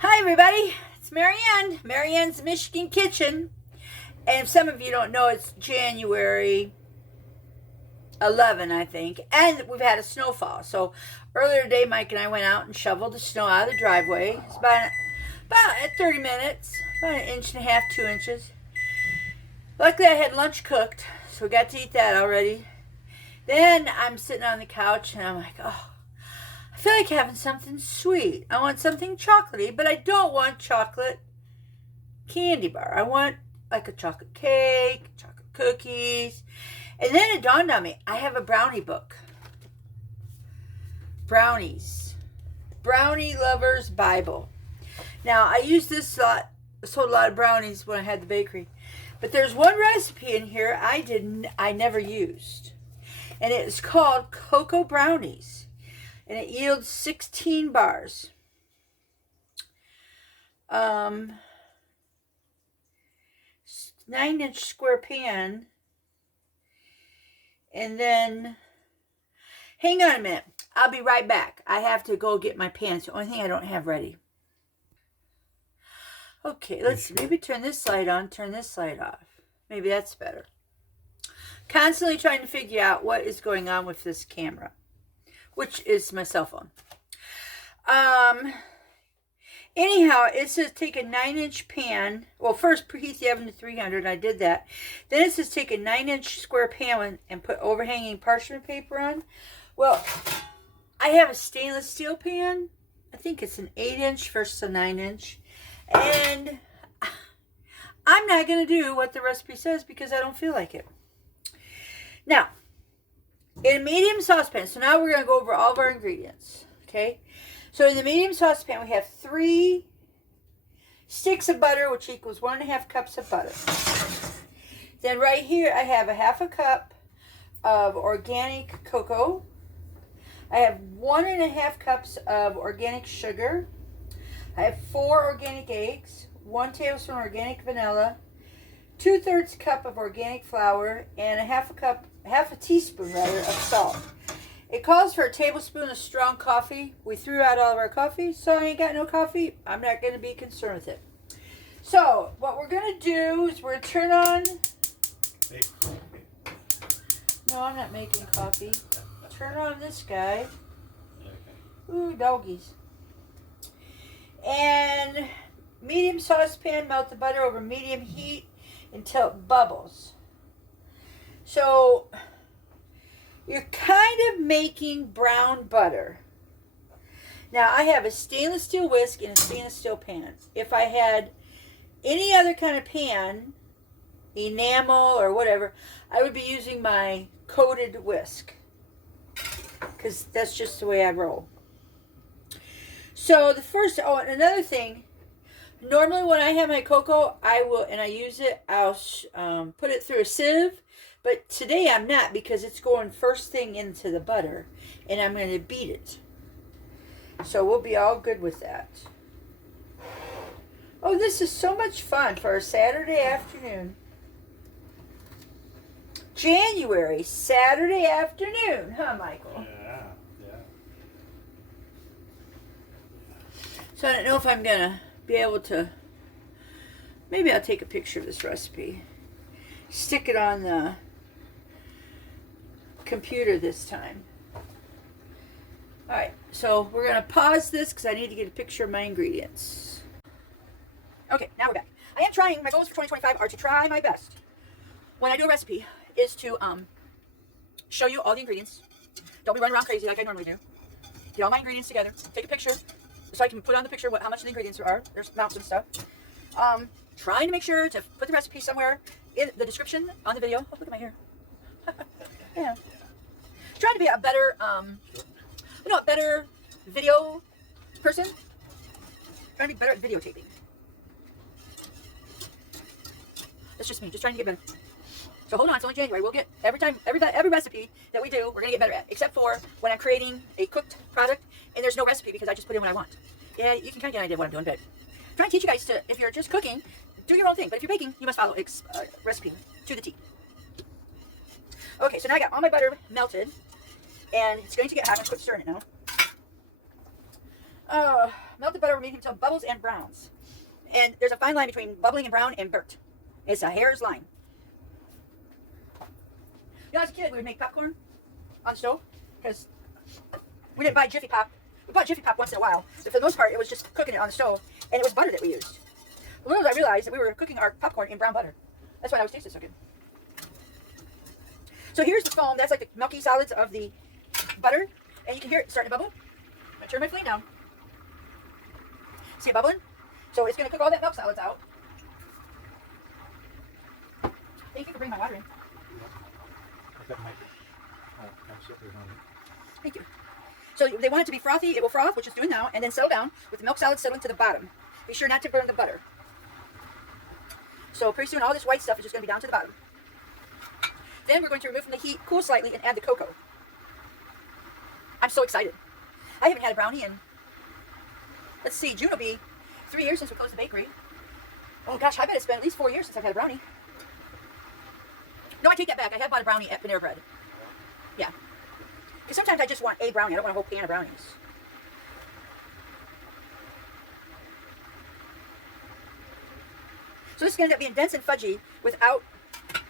Hi everybody, it's Marianne, Marianne's Michigan Kitchen. And if some of you don't know, it's January 11, I think, and we've had a snowfall. So earlier today, Mike and I went out and shoveled the snow out of the driveway. It's about 30 minutes, about 1.5 inches, 2 inches. Luckily I had lunch cooked, so we got to eat that already. Then I'm sitting on the couch and I'm like, oh, I feel like having something sweet. I want something chocolatey, but I don't want chocolate candy bar. I want like a chocolate cake, chocolate cookies. And then it dawned on me, I have a brownie book. Brownies. Brownie Lover's Bible. Now, I used this a lot. I sold a lot of brownies when I had the bakery. But there's one recipe in here I never used. And it is called Cocoa Brownies. And it yields 16 bars. 9-inch square pan. And then, hang on a minute. I'll be right back. I have to go get my pan. It's the only thing I don't have ready. Okay, let's see. Maybe turn this light on, turn this light off. Maybe that's better. Constantly trying to figure out what is going on with this camera, which is my cell phone. Anyhow, it says take a 9-inch pan. Well, first preheat the oven to 300. I did that. Then it says take a 9-inch square pan and put overhanging parchment paper on. Well, I have a stainless steel pan. I think it's an 8-inch versus a 9-inch. And I'm not going to do what the recipe says because I don't feel like it. Now, in a medium saucepan, so now we're going to go over all of our ingredients. Okay? So in the medium saucepan, we have 3 sticks of butter, which equals 1.5 cups of butter. Then right here, I have a 1/2 cup of organic cocoa. I have 1.5 cups of organic sugar. I have 4 organic eggs, 1 tablespoon organic vanilla, 2/3 cup of organic flour, and half a teaspoon of salt. It calls for a tablespoon of strong coffee. We threw out all of our coffee, so I ain't got no coffee. I'm not going to be concerned with it. So, what we're going to do is we're going to turn on... No, I'm not making coffee. Turn on this guy. Ooh, doggies. And medium saucepan, melt the butter over medium heat until it bubbles. So... you're kind of making brown butter. Now, I have a stainless steel whisk and a stainless steel pan. If I had any other kind of pan, enamel or whatever, I would be using my coated whisk. Because that's just the way I roll. So, and another thing, normally when I have my cocoa, and I use it, I'll put it through a sieve. But today I'm not because it's going first thing into the butter. And I'm going to beat it. So we'll be all good with that. Oh, this is so much fun for a Saturday afternoon. January, Saturday afternoon. Huh, Michael? Yeah. So I don't know if I'm going to be able to... Maybe I'll take a picture of this recipe. Stick it on the computer this time. Alright, so we're going to pause this because I need to get a picture of my ingredients. Okay, now we're back. I am trying, my goals for 2025 are to try my best when I do a recipe is to show you all the ingredients. Don't be running around crazy like I normally do. Get all my ingredients together, take a picture so I can put on the picture how much of the ingredients there are. There's amounts and stuff. Trying to make sure to put the recipe somewhere in the description on the video. Oh, look at my hair. Yeah. Trying to be a better, a better video person. Trying to be better at videotaping. That's just me, just trying to get better. So hold on, it's only January. We'll get every recipe that we do, we're gonna get better at. Except for when I'm creating a cooked product and there's no recipe because I just put in what I want. Yeah, you can kind of get an idea of what I'm doing, but I'm trying to teach you guys to, if you're just cooking, do your own thing. But if you're baking, you must follow recipe to the T. Okay, so now I got all my butter melted, and it's going to get hot. I'm going to quit stirring it now. Melt the butter over medium until bubbles and browns. And there's a fine line between bubbling and brown and burnt. It's a hair's line. You know, as a kid, we would make popcorn on the stove because we didn't buy Jiffy Pop. We bought Jiffy Pop once in a while, but for the most part, it was just cooking it on the stove, and it was butter that we used. Little did I realize that we were cooking our popcorn in brown butter. That's why it always tasted so good. So here's the foam. That's like the milky solids of the butter, and you can hear it starting to bubble. I'm gonna turn my flame down. See it bubbling? So it's gonna cook all that milk solids out. Thank you for bringing my water in. Thank you. So they want it to be frothy. It will froth, which it's doing now, and then settle down with the milk solids settling to the bottom. Be sure not to burn the butter. So pretty soon all this white stuff is just going to be down to the bottom. Then we're going to remove from the heat, cool slightly, and add the cocoa. I'm so excited. I haven't had a brownie in, let's see, June will be 3 years since we closed the bakery. Oh gosh, I bet it's been at least 4 years since I've had a brownie. No, I take that back. I have bought a brownie at Panera Bread. Yeah. Because sometimes I just want a brownie. I don't want a whole pan of brownies. So this is going to end up being dense and fudgy without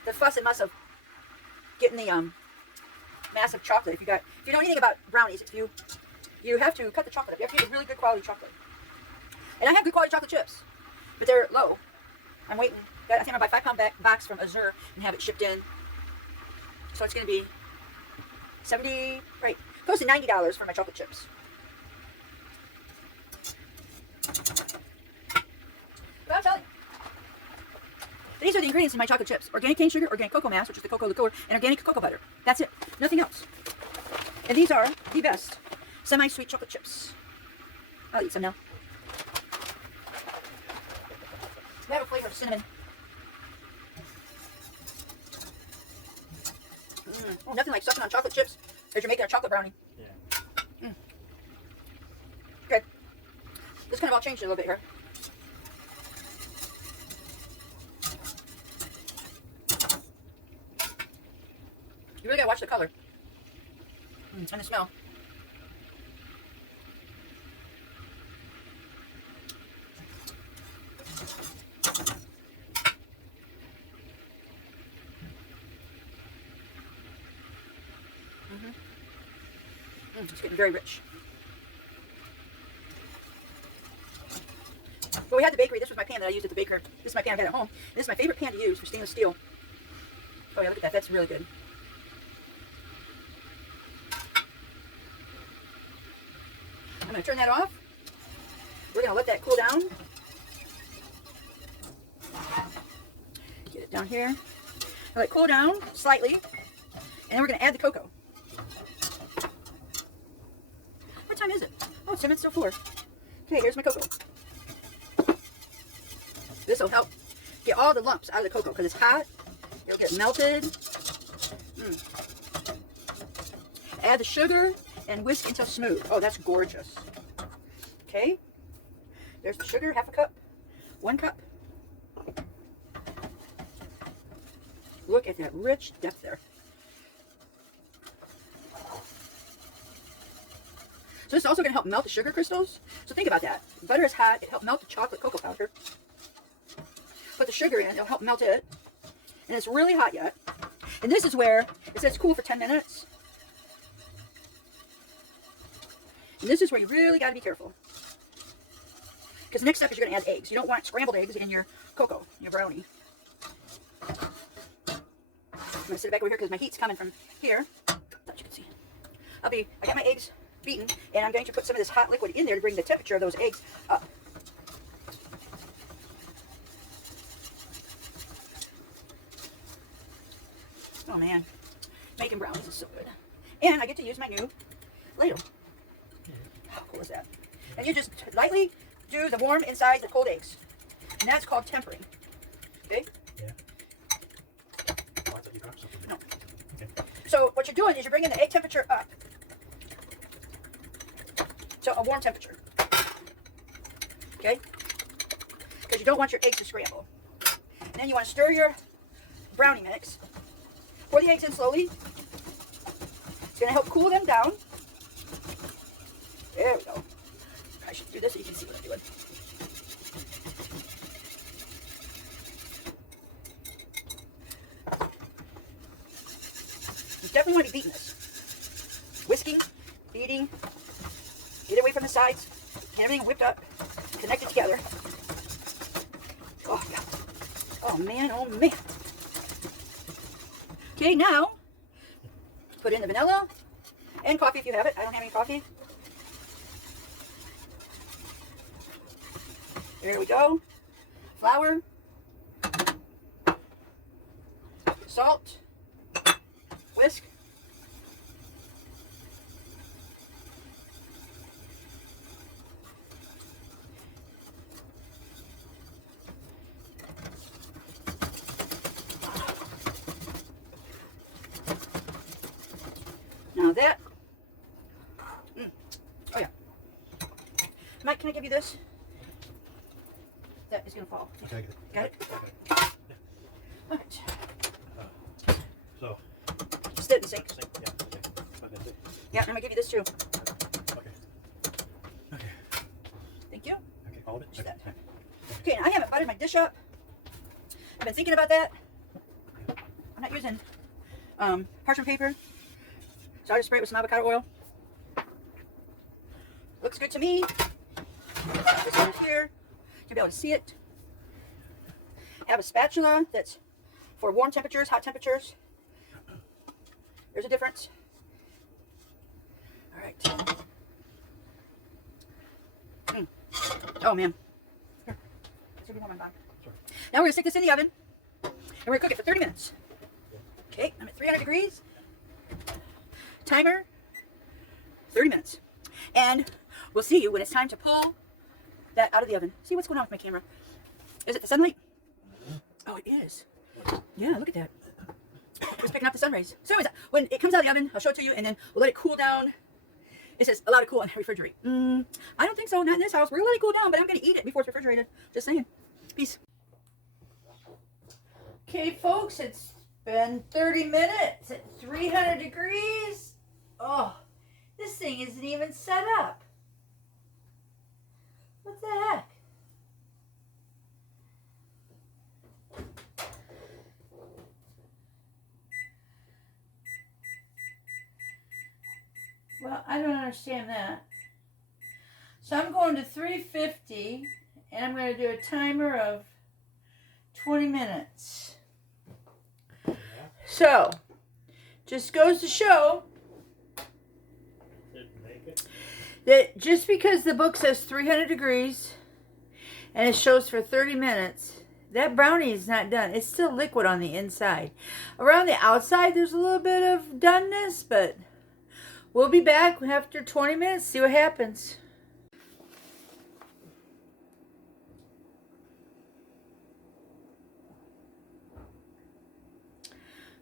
the fuss and muss of getting the massive chocolate. If you know anything about brownies, you have to cut the chocolate up. You have to get a really good quality chocolate. And I have good quality chocolate chips, but they're low. I'm waiting. I think I'm going to buy a 5-pound box from Azure and have it shipped in. So it's going to be $70, right, close to $90 for my chocolate chips. But I'll tell you. These are the ingredients in my chocolate chips. Organic cane sugar, organic cocoa mass, which is the cocoa liqueur, and organic cocoa butter. That's it. Nothing else. And these are the best semi-sweet chocolate chips. I'll eat some now. They have a flavor of cinnamon. Oh, nothing like sucking on chocolate chips as you're making a chocolate brownie. Yeah. Good. This kind of all changed a little bit here. You really gotta watch the color and the smell. It's getting very rich. But we had the bakery. This was my pan that I used at the baker. This is my pan I've had at home. This is my favorite pan to use for stainless steel. Oh yeah, look at that. That's really good. I'm going to turn that off. We're going to let that cool down. Get it down here. Let it cool down slightly. And then we're going to add the cocoa. What time is it? Oh, it's 10 minutes till 4. Okay, here's my cocoa. This will help get all the lumps out of the cocoa because it's hot. It'll get melted. Add the sugar and whisk until smooth. Oh, that's gorgeous. Okay. There's the sugar, half a cup. 1 cup. Look at that rich depth there. So this is also going to help melt the sugar crystals. So think about that. Butter is hot. It helps melt the chocolate cocoa powder. Put the sugar in. It'll help melt it. And it's really hot yet. And this is where it says cool for 10 minutes. And this is where you really got to be careful. Because the next step is you're going to add eggs. You don't want scrambled eggs in your cocoa, your brownie. I'm going to sit it back over here because my heat's coming from here. Thought you could see. I got my eggs beaten, and I'm going to put some of this hot liquid in there to bring the temperature of those eggs up. Oh man, making brownies is so good. And I get to use my new ladle. How cool is that? And you just lightly do the warm inside the cold eggs. And that's called tempering. Okay? Yeah. Oh, I thought you got something. No. Okay. So what you're doing is you're bringing the egg temperature up to a warm temperature. Okay? Because you don't want your eggs to scramble. And then you want to stir your brownie mix. Pour the eggs in slowly. It's going to help cool them down. There we go. I the sides, and everything whipped up, connected together. Oh, God. Oh, man, oh, man. Okay, now, put in the vanilla and coffee if you have it. I don't have any coffee. There we go. Flour. Salt. Whisk. Now that. Oh yeah. Mike, can I give you this? That is going to fall. Okay, I get it. Got it? Okay. All right. So, Just sit in the sink. yeah, okay. Okay. Yeah, I'm going to give you this too. Okay. Okay. Thank you. Okay, all of it? Just Okay. that. Okay, I haven't buttered my dish up. I've been thinking about that. I'm not using parchment paper, so I just spray it with some avocado oil. Looks good to me. This one here, you'll be able to see it. I have a spatula that's for warm temperatures, hot temperatures. There's a difference. All right. Oh man. Here. Let's see if we want my bag. Sure. Now we're gonna stick this in the oven, and we're gonna cook it for 30 minutes. Okay, I'm at 300 degrees. Timer, 30 minutes. And we'll see you when it's time to pull that out of the oven. See what's going on with my camera. Is it the sunlight? Oh, it is. Yeah, look at that. It's picking up the sun rays. So anyways, when it comes out of the oven, I'll show it to you, and then we'll let it cool down. It says allow to cool and refrigerate. I don't think so, not in this house. We're gonna let it cool down, but I'm gonna eat it before it's refrigerated. Just saying. Peace. Okay, folks, it's been 30 minutes at 300 degrees. Oh, this thing isn't even set up. What the heck? Well, I don't understand that. So I'm going to 350, and I'm going to do a timer of 20 minutes. So, just goes to show that just because the book says 300 degrees and it shows for 30 minutes, that brownie is not done. It's still liquid on the inside. Around the outside, there's a little bit of doneness, but we'll be back after 20 minutes, see what happens.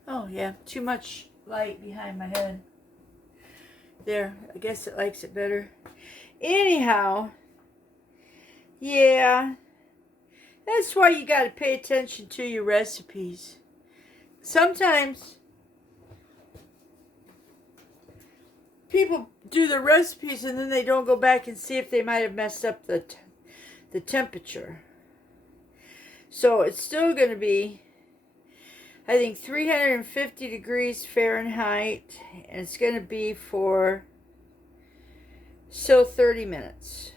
Oh yeah, too much light behind my head. There, I guess it likes it better. Anyhow, yeah, that's why you got to pay attention to your recipes. Sometimes people do the recipes and then they don't go back and see if they might have messed up the temperature. So it's still going to be, I think, 350 degrees Fahrenheit, and it's going to be for 30 minutes.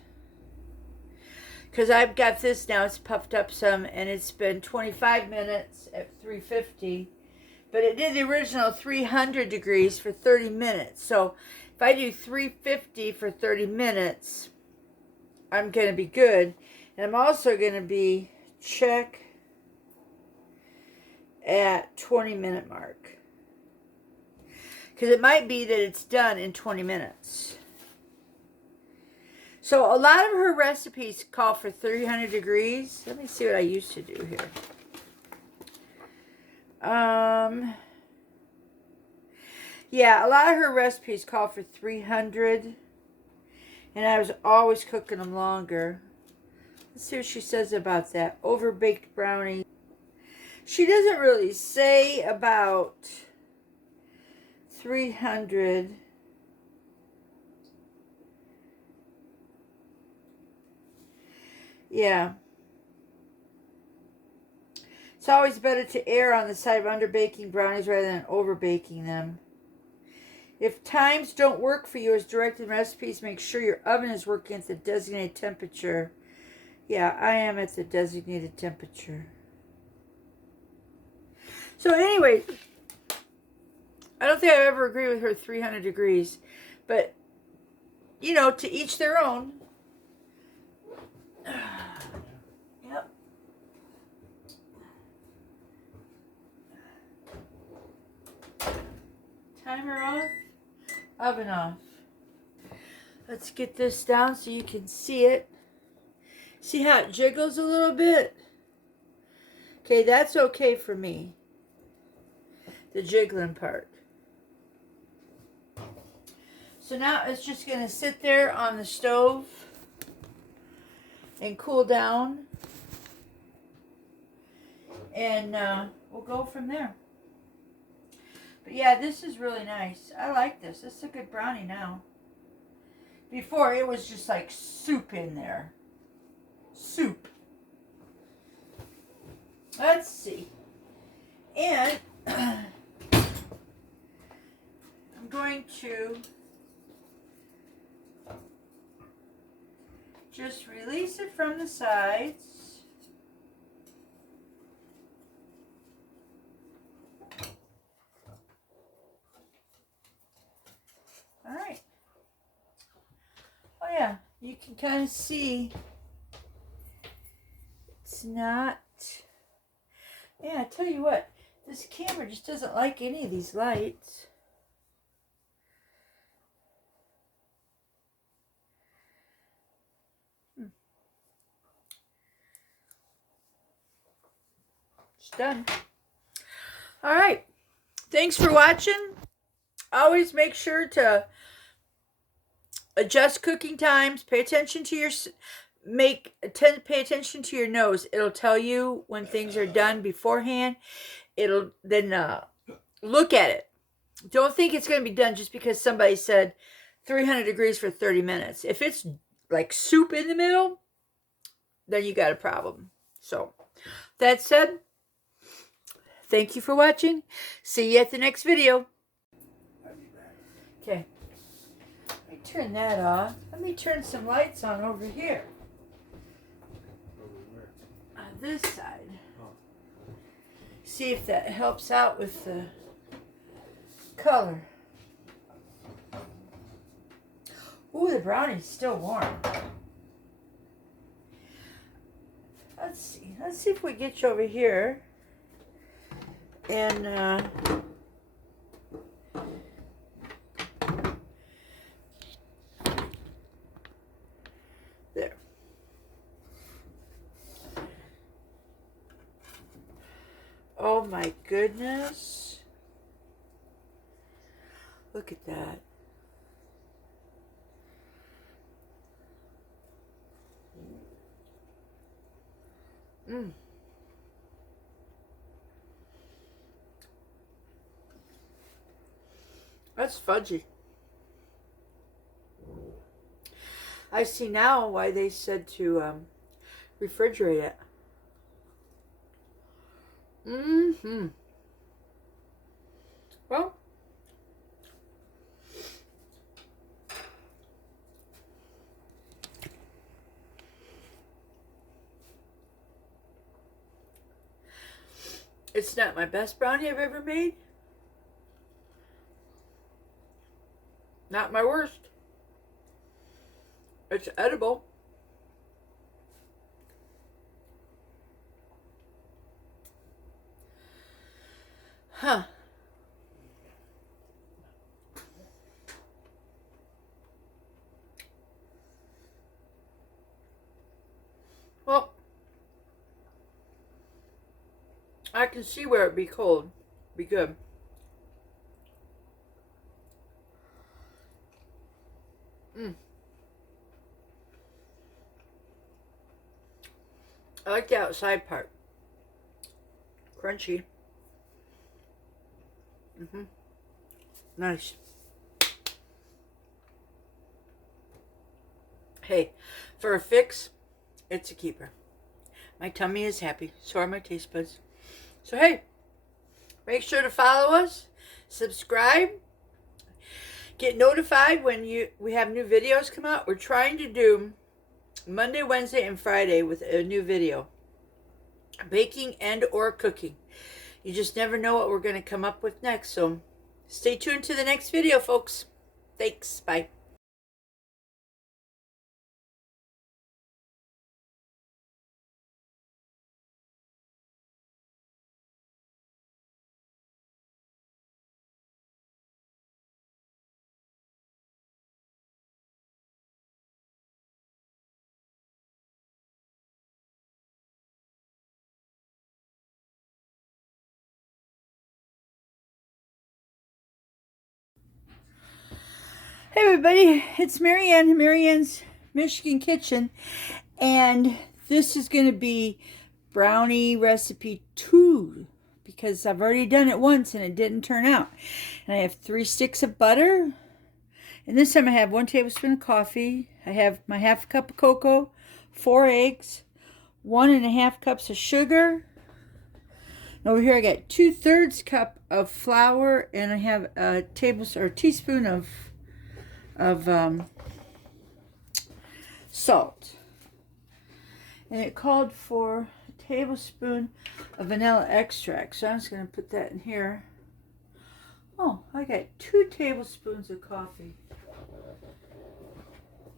Because I've got this now, it's puffed up some, and it's been 25 minutes at 350. But it did the original 300 degrees for 30 minutes. So if I do 350 for 30 minutes, I'm going to be good. And I'm also going to be check at 20-minute mark. Because it might be that it's done in 20 minutes. So a lot of her recipes call for 300 degrees. Let me see what I used to do here. Yeah, a lot of her recipes call for 300. And I was always cooking them longer. Let's see what she says about that. Overbaked brownie. She doesn't really say about 300. Yeah. It's always better to err on the side of underbaking brownies rather than overbaking them. If times don't work for you as directed in recipes, make sure your oven is working at the designated temperature. Yeah, I am at the designated temperature. So anyway, I don't think I ever agree with her 300 degrees. But, you know, to each their own. Yep. Timer off. Oven off. Let's get this down so you can see it. See how it jiggles a little bit? Okay, that's okay for me. The jiggling part. So now it's just going to sit there on the stove and cool down. And we'll go from there. But yeah, this is really nice. I like this. This is a good brownie now. Before, it was just like soup in there. Soup. Let's see. And I'm going to just release it from the sides. All right. Oh yeah, you can kind of see it's not. Yeah, I tell you what, this camera just doesn't like any of these lights. It's done. All right. Thanks for watching. Always make sure to adjust cooking times. Pay attention to your pay attention to your nose. It'll tell you when things are done beforehand. It'll then look at it. Don't think it's going to be done just because somebody said 300 degrees for 30 minutes. If it's like soup in the middle, then you got a problem. So, that said, thank you for watching. See you at the next video. Okay. Let me turn that off. Let me turn some lights on over here. On this side. See if that helps out with the color. Ooh, the brownie's still warm. Let's see. Let's see if we get you over here. And there. Oh my goodness. Look at that. Mmm. That's fudgy. I see now why they said to refrigerate it. Mm-hmm. Well, it's not my best brownie I've ever made. Not my worst. It's edible. Huh. Well, I can see where it'd be cold. Be good. Mm. I like the outside part. Crunchy. Mm-hmm. Nice. Hey, for a fix, it's a keeper. My tummy is happy. So are my taste buds. So hey, make sure to follow us, subscribe, Get notified when we have new videos come out. We're trying to do Monday, Wednesday, and Friday with a new video. Baking and or cooking. You just never know what we're going to come up with next. So stay tuned to the next video, folks. Thanks. Bye. Hey everybody, it's Marianne's Michigan Kitchen, and this is going to be brownie recipe 2 because I've already done it once and it didn't turn out. And I have 3 sticks of butter, and this time I have 1 tablespoon of coffee. I have my half cup of cocoa, 4 eggs, 1.5 cups of sugar. And over here I got 2/3 cup of flour, and I have a teaspoon of salt, and it called for a tablespoon of vanilla extract, so I'm just going to put that in here. Oh, I got 2 tablespoons of coffee.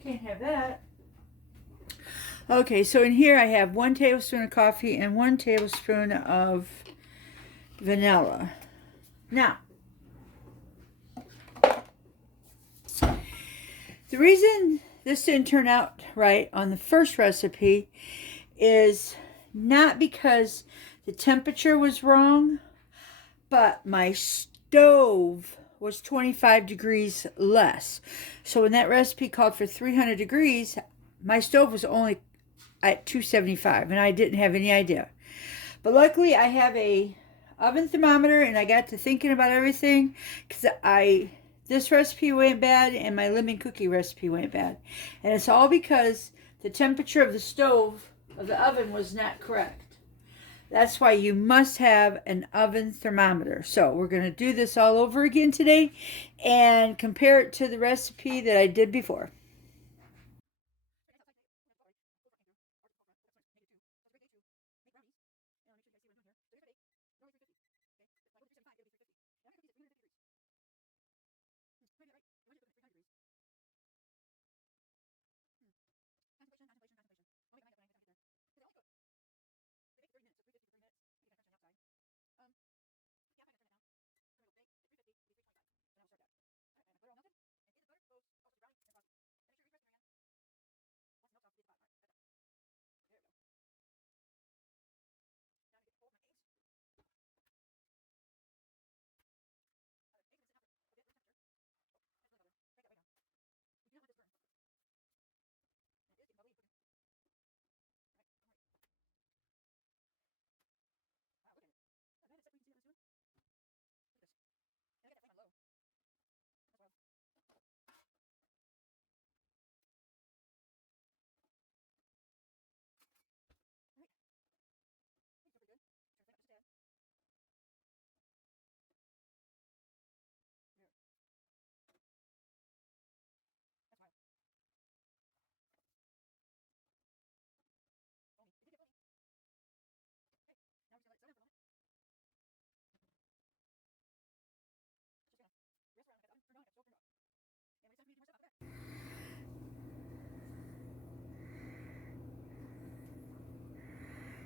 Can't have that. Okay, so in here I have 1 tablespoon of coffee and 1 tablespoon of vanilla. Now, the reason this didn't turn out right on the first recipe is not because the temperature was wrong, but my stove was 25 degrees less. So when that recipe called for 300 degrees, my stove was only at 275, and I didn't have any idea. But luckily I have a oven thermometer, and I got to thinking about everything because this recipe went bad and my lemon cookie recipe went bad. And it's all because the temperature of the stove, of the oven, was not correct. That's why you must have an oven thermometer. So we're going to do this all over again today and compare it to the recipe that I did before.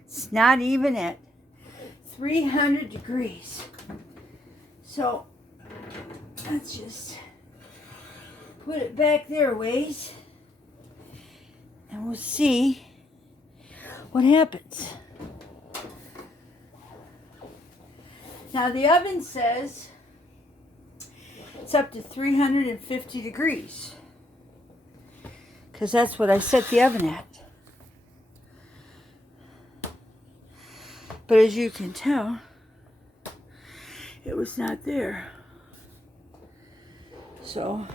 It's not even at 300 degrees. So let's just put it back there a ways, and we'll see what happens. Now the oven says it's up to 350 degrees because that's what I set the oven at. But as you can tell, it was not there. So,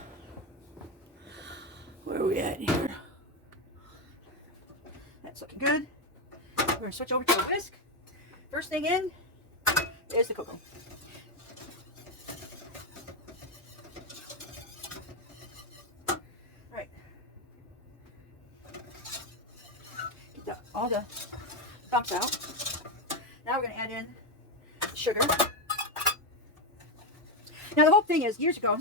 where are we at here? That's looking good. We're going to switch over to a whisk. First thing in is the cocoa. all the bumps out. Now we're going to add in sugar. Now the whole thing is, years ago,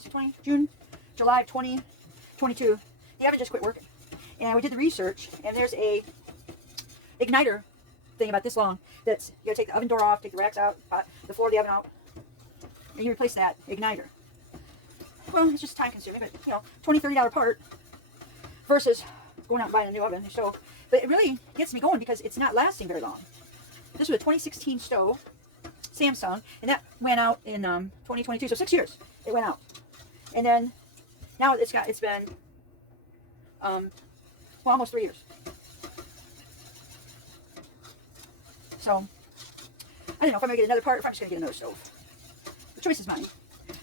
July of 2022, the oven just quit working. And we did the research, and there's a igniter thing about this long that's, you gotta take the oven door off, take the racks out, the floor of the oven out, and you replace that igniter. Well, it's just time consuming, but you know, $20, $30 part versus going out and buying a new oven or stove. But it really gets me going because it's not lasting very long. This was a 2016 stove, Samsung, and that went out in 2022, so 6 years it went out. And then now it's been well, almost 3 years. So I don't know if I'm gonna get another part or if I'm just gonna get another stove. The choice is mine.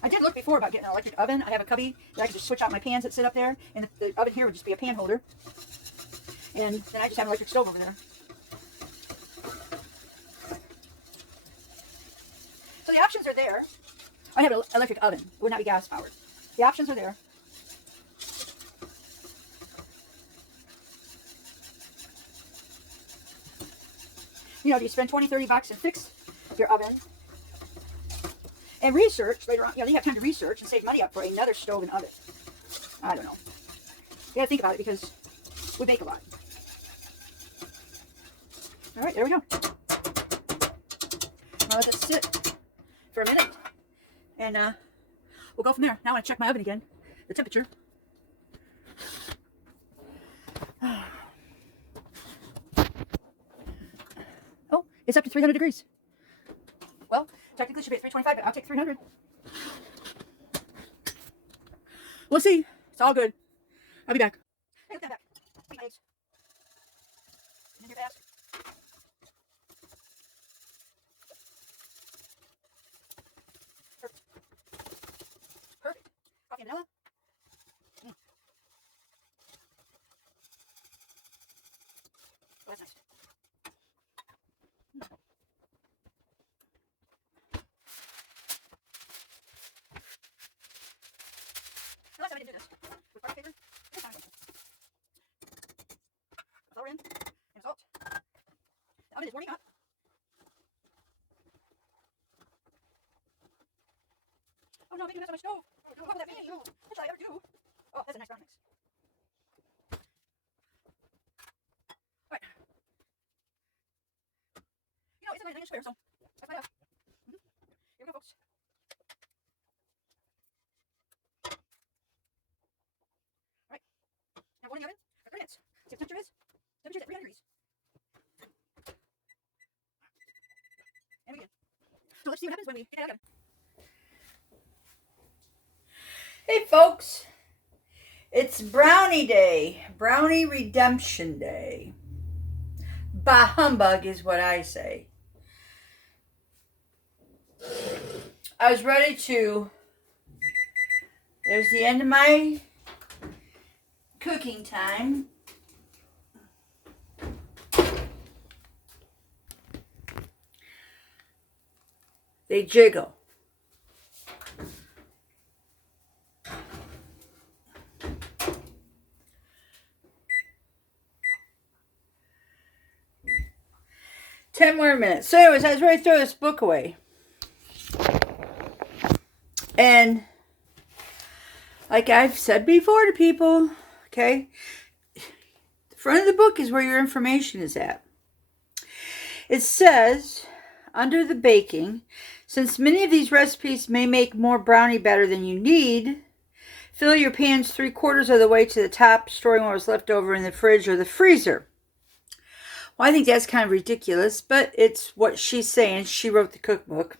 I did look before about getting an electric oven. I have a cubby that I can just switch out my pans that sit up there, and the oven here would just be a pan holder. And then I just have an electric stove over there. So the options are there. I have an electric oven. It would not be gas powered. The options are there. You know, do you spend $20, $30 and fix your oven? And research later on, you know, you have time to research and save money up for another stove and oven. I don't know. You gotta think about it because we bake a lot. All right, there we go. Now let it sit for a minute, and we'll go from there. Now I want to check my oven again, the temperature. Oh, it's up to 300 degrees. Well, technically it should be at 325, but I'll take 300. We'll see. It's all good. I'll be back. Hey, look at that back. Eat my eggs. And then your fast. Perfect. Perfect. Coffee and vanilla. Oh, that's nice. The last time I didn't do this with parchment paper, this time. Flour in and salt. The oven is warming up. Oh no, making a mess on my stove. What would that mean? What should I ever do? Oh, that's a nice brown mix. Alright. You know, it's a 9-inch square, so that's my Here we go, folks. Alright. Now we're in the oven for 30 minutes. See what the temperature is. Temperature's at 300 degrees. And we begin. So let's see what happens when we get it out of the oven. Hey folks, it's Brownie Day, Brownie Redemption Day. Bah humbug is what I say. I was ready to, there's the end of my cooking time. They jiggle. Ten more minutes. So anyways, I was ready to throw this book away. And like I've said before to people, okay, the front of the book is where your information is at. It says, under the baking, since many of these recipes may make more brownie batter than you need, fill your pans 3/4 of the way to the top, storing what was left over in the fridge or the freezer. Well, I think that's kind of ridiculous, but it's what she's saying. She wrote the cookbook.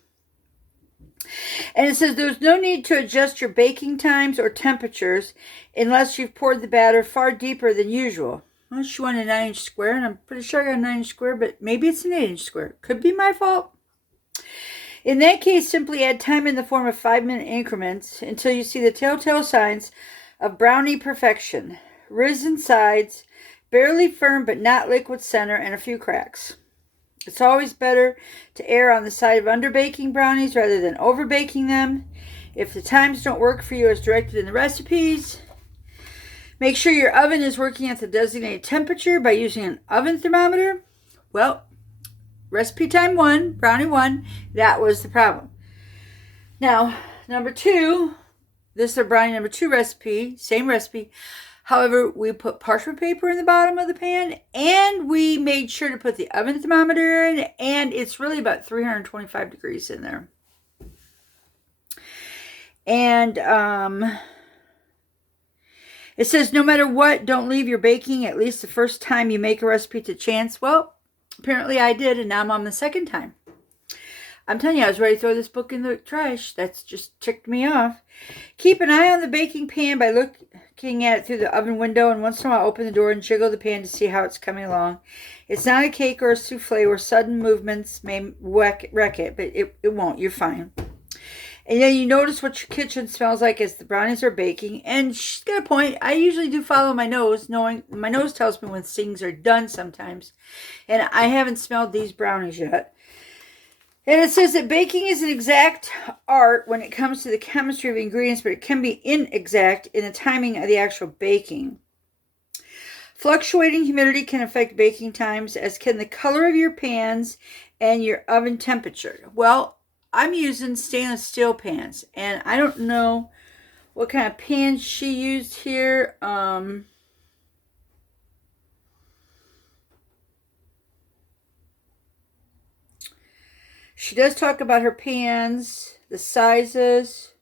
And it says there's no need to adjust your baking times or temperatures unless you've poured the batter far deeper than usual. Well, she wanted a 9-inch square, and I'm pretty sure I got a 9-inch square, but maybe it's an 8-inch square. Could be my fault. In that case, simply add time in the form of 5-minute increments until you see the telltale signs of brownie perfection. Risen sides, barely firm but not liquid center, and a few cracks. It's always better to err on the side of underbaking brownies rather than overbaking them. If the times don't work for you as directed in the recipes, Make sure your oven is working at the designated temperature by using an oven thermometer. Well, recipe time 1, brownie 1, that was the problem. Now, number 2, this is our brownie number 2 recipe, same recipe. However, we put parchment paper in the bottom of the pan, and we made sure to put the oven thermometer in, and it's really about 325 degrees in there. And it says, no matter what, don't leave your baking at least the first time you make a recipe to chance. Well, apparently I did, and now I'm on the second time. I'm telling you, I was ready to throw this book in the trash. That's just ticked me off. Keep an eye on the baking pan by looking at it through the oven window, and once in a while open the door and jiggle the pan to see how it's coming along. It's not a cake or a souffle where sudden movements may wreck it, but it won't. You're fine. And then you notice what your kitchen smells like as the brownies are baking. And she's got a point. I usually do follow my nose, knowing my nose tells me when things are done sometimes. And I haven't smelled these brownies yet. And it says that baking is an exact art when it comes to the chemistry of ingredients, but it can be inexact in the timing of the actual baking. Fluctuating humidity can affect baking times, as can the color of your pans and your oven temperature. Well, I'm using stainless steel pans, and I don't know what kind of pans she used here. She does talk about her pans, the sizes.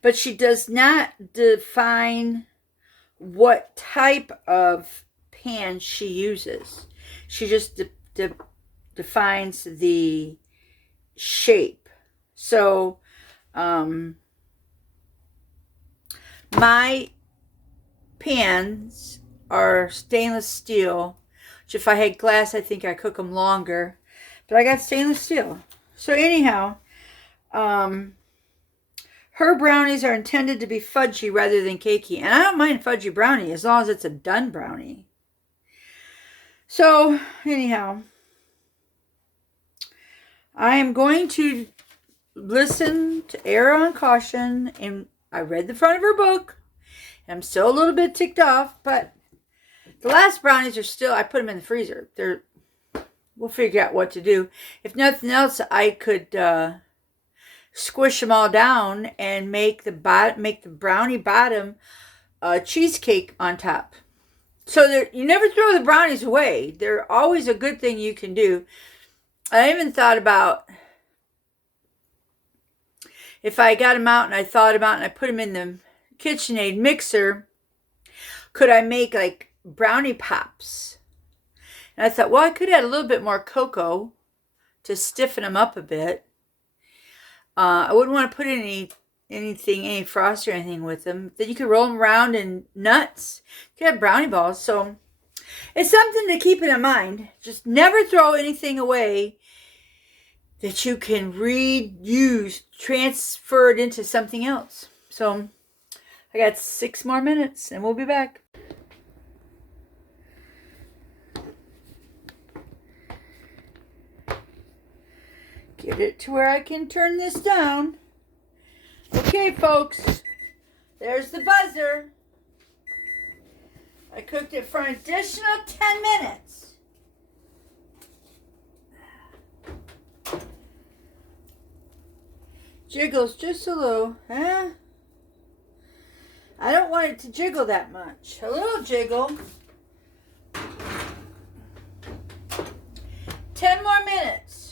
But she does not define what type of pan she uses. She just defines the shape. So, my pans are stainless steel, which if I had glass, I think I cook them longer. But I got stainless steel. So anyhow, her brownies are intended to be fudgy rather than cakey. And I don't mind fudgy brownie as long as it's a done brownie. So anyhow, I am going to listen to err on caution. And I read the front of her book. And I'm still a little bit ticked off, but the last brownies are still, I put them in the freezer. We'll figure out what to do. If nothing else, I could squish them all down and make the brownie bottom cheesecake on top. So you never throw the brownies away. They're always a good thing you can do. I even thought about, if I got them out and I thawed them out and I put them in the KitchenAid mixer, could I make like brownie pops? And I thought, well, I could add a little bit more cocoa to stiffen them up a bit. I wouldn't want to put any frost or anything with them. Then you could roll them around in nuts. You could have brownie balls. So it's something to keep in mind. Just never throw anything away that you can reuse, transfer it into something else. So I got 6 more minutes and we'll be back. Get it to where I can turn this down. Okay, folks. There's the buzzer. I cooked it for an additional 10 minutes. Jiggles just a little, huh? I don't want it to jiggle that much. A little jiggle. 10 more minutes.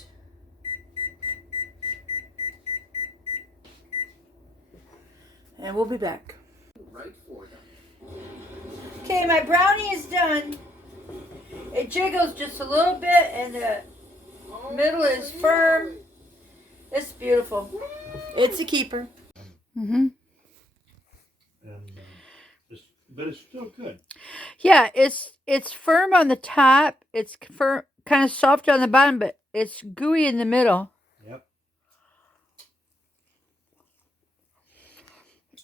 And we'll be back. Right for them. Okay, my brownie is done. It jiggles just a little bit and the middle is firm. It's beautiful. It's a keeper. Mm-hmm. But it's still good. Yeah, it's firm on the top. It's kind of soft on the bottom, but it's gooey in the middle. Yep.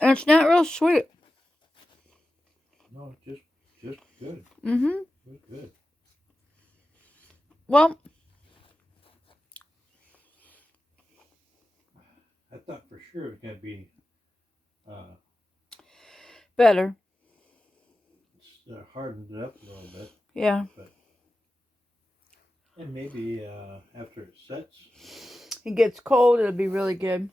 And it's not real sweet. No, just good. Mm-hmm. Good. Well, I thought for sure it was going to be Better. hardened it up a little bit. Yeah. And maybe after it sets. It gets cold, it'll be really good.